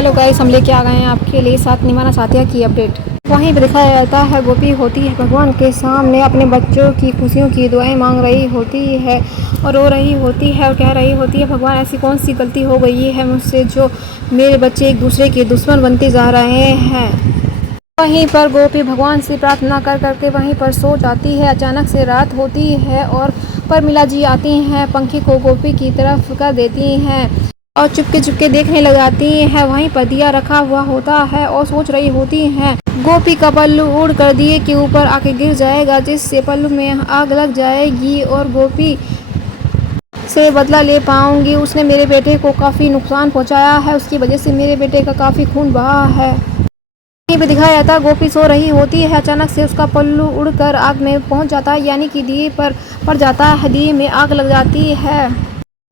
Hello guys, हम लेके आ गए हैं आपके लिए साथ निभाना साथिया की अपडेट। वहीं पर दिखाया जाता है गोपी होती है भगवान के सामने अपने बच्चों की खुशियों की दुआएं मांग रही होती है और रो रही होती है और कह रही होती है, भगवान ऐसी कौन सी गलती हो गई है मुझसे जो मेरे बच्चे एक दूसरे के दुश्मन बनते जा रहे हैं। वहीं पर गोपी भगवान से प्रार्थना कर करके वहीं पर सो जाती है। अचानक से रात होती है और परमिला जी आती हैं, पंखे को गोपी की तरफ कर देती हैं और चुपके चुपके देखने लगाती हैं। वहीं पर दिया रखा हुआ होता है और सोच रही होती हैं गोपी का पल्लू उड़ कर दिए के ऊपर आके गिर जाएगा, जिससे पल्लू में आग लग जाएगी और गोपी से बदला ले पाऊंगी। उसने मेरे बेटे को काफ़ी नुकसान पहुंचाया है, उसकी वजह से मेरे बेटे का काफ़ी खून बहा है। वहीं पे दिखाया जाता है गोपी सो रही होती है। अचानक से उसका पल्लू उड़कर आग में पहुंच जाता है, यानी कि दिए पर पड़ जाता है। दिए में आग लग जाती है।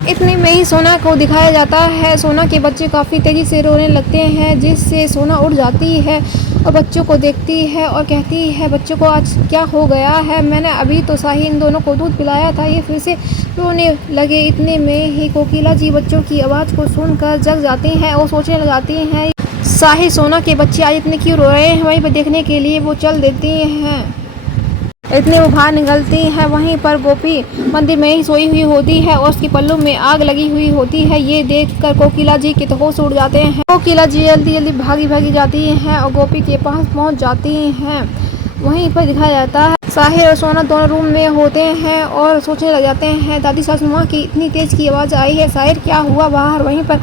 इतने में ही सोना को दिखाया जाता है। सोना के बच्चे काफ़ी तेज़ी से रोने लगते हैं, जिससे सोना उड़ जाती है और बच्चों को देखती है और कहती है, बच्चों को आज क्या हो गया है? मैंने अभी तो शाही इन दोनों को दूध पिलाया था, ये फिर से रोने लगे। इतने में ही कोकिला जी बच्चों की आवाज़ को सुनकर जग जाती हैं और सोचने लगाती हैं, शाही सोना के बच्चे आज इतने क्यों रो रहे हैं। वहीं पर देखने के लिए वो चल देती हैं। इतने वो बाहर निकलती है। वहीं पर गोपी मंदिर में ही सोई हुई होती है और उसके पल्लू में आग लगी हुई होती है। ये देखकर कोकिला जी के तो होश उड़ जाते हैं। कोकिला जी जल्दी जल्दी भागी भागी जाती हैं और गोपी के पास पहुंच जाती हैं। वहीं पर दिखाया जाता है साहिर और सोना दोनों रूम में होते हैं और सोचने लग जाते हैं, दादी सासू माँ की इतनी तेज की आवाज़ आई है, साहिर क्या हुआ बाहर। वहीं पर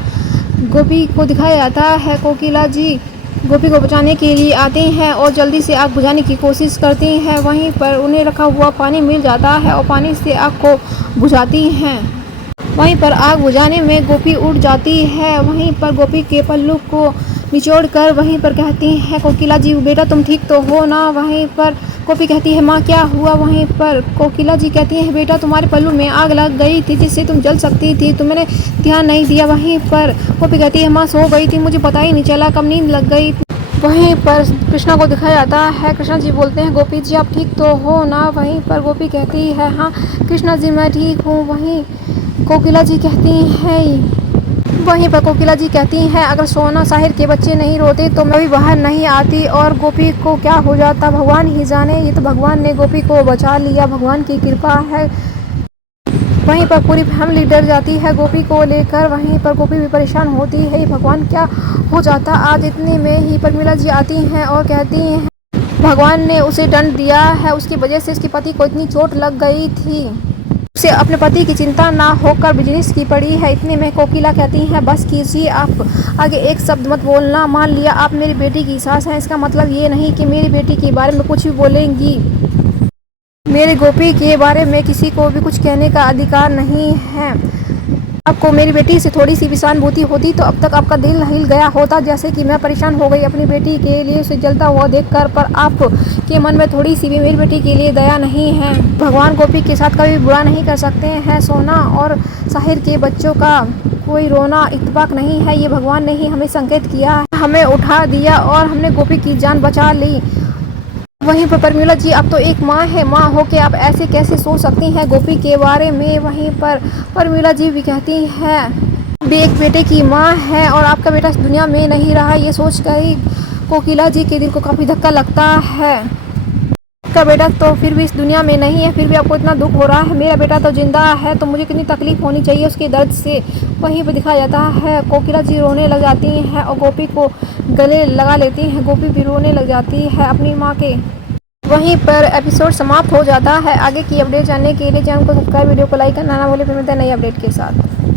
गोपी को दिखाया जाता है कोकिला जी गोपी को बचाने के लिए आती हैं और जल्दी से आग बुझाने की कोशिश करती हैं। वहीं पर उन्हें रखा हुआ पानी मिल जाता है और पानी से आग को बुझाती हैं। वहीं पर आग बुझाने में गोपी उड़ जाती है। वहीं पर गोपी के पल्लू को निचोड़ कर वहीं पर कहती हैं, कोकिला जी बेटा तुम ठीक तो हो ना। वहीं पर गोपी कहती है, माँ क्या हुआ। वहीं पर कोकिला जी कहती है, बेटा तुम्हारे पल्लू में आग लग गई थी, जिससे तुम जल सकती थी, तुमने ध्यान नहीं दिया। वहीं पर गोपी कहती है, माँ सो गई थी, मुझे पता ही नहीं चला कब नींद लग गई। वहीं पर कृष्णा को दिखाया जाता है। कृष्णा जी बोलते हैं, गोपी जी आप ठीक तो हो ना। वहीं पर गोपी कहती है, हाँ कृष्णा जी मैं ठीक हूँ। वहीं कोकिला जी कहती हैं वहीं पर कोकिला जी कहती हैं, अगर सोना साहिर के बच्चे नहीं रोते तो मैं भी बाहर नहीं आती और गोपी को क्या हो जाता भगवान ही जाने। ये तो भगवान ने गोपी को बचा लिया, भगवान की कृपा है। वहीं पर पूरी फैमिली डर जाती है गोपी को लेकर। वहीं पर गोपी भी परेशान होती है, ये भगवान क्या हो जाता आज। इतने में ही परमिला जी आती हैं और कहती हैं, भगवान ने उसे दंड दिया है, उसकी वजह से उसके पति को इतनी चोट लग गई थी, उसे अपने पति की चिंता ना होकर बिजनेस की पड़ी है। इतने में कोकिला कहती हैं, बस कीजिए, आप आगे एक शब्द मत बोलना। मान लिया आप मेरी बेटी की सास हैं, इसका मतलब ये नहीं कि मेरी बेटी के बारे में कुछ भी बोलेंगी। मेरे गोपी के बारे में किसी को भी कुछ कहने का अधिकार नहीं है। आपको मेरी बेटी से थोड़ी सी भी सहानुभूति होती तो अब तक आपका दिल हिल गया होता, जैसे कि मैं परेशान हो गई अपनी बेटी के लिए उसे जलता हुआ देखकर। पर आपके मन में थोड़ी सी भी मेरी बेटी के लिए दया नहीं है। भगवान गोपी के साथ कभी बुरा नहीं कर सकते हैं। सोना और साहिर के बच्चों का कोई रोना इत्तेफाक नहीं है, ये भगवान ने ही हमें संकेत किया, हमें उठा दिया और हमने गोपी की जान बचा ली। वहीं पर परमिला जी आप तो एक माँ है, माँ हो के आप ऐसे कैसे सोच सकती हैं गोपी के बारे में। वहीं पर परमिला जी भी कहती हैं, भी एक बेटे की माँ है और आपका बेटा इस दुनिया में नहीं रहा। ये सोच कर ही कोकिला जी के दिल को काफ़ी धक्का लगता है। आपका बेटा तो फिर भी इस दुनिया में नहीं है, फिर भी आपको इतना दुख हो रहा है। मेरा बेटा तो जिंदा है तो मुझे कितनी तकलीफ होनी चाहिए उसके दर्द से। वहीं पर दिखाया जाता है कोकिला जी रोने लग जाती हैं और गोपी को गले लगा लेती हैं। गोपी भी रोने लग जाती है अपनी माँ के। वहीं पर एपिसोड समाप्त हो जाता है। आगे की अपडेट जानने के लिए चैनल को सब्सक्राइब, वीडियो को लाइक करना ना भूलें। फिर मिलते हैं नई अपडेट के साथ।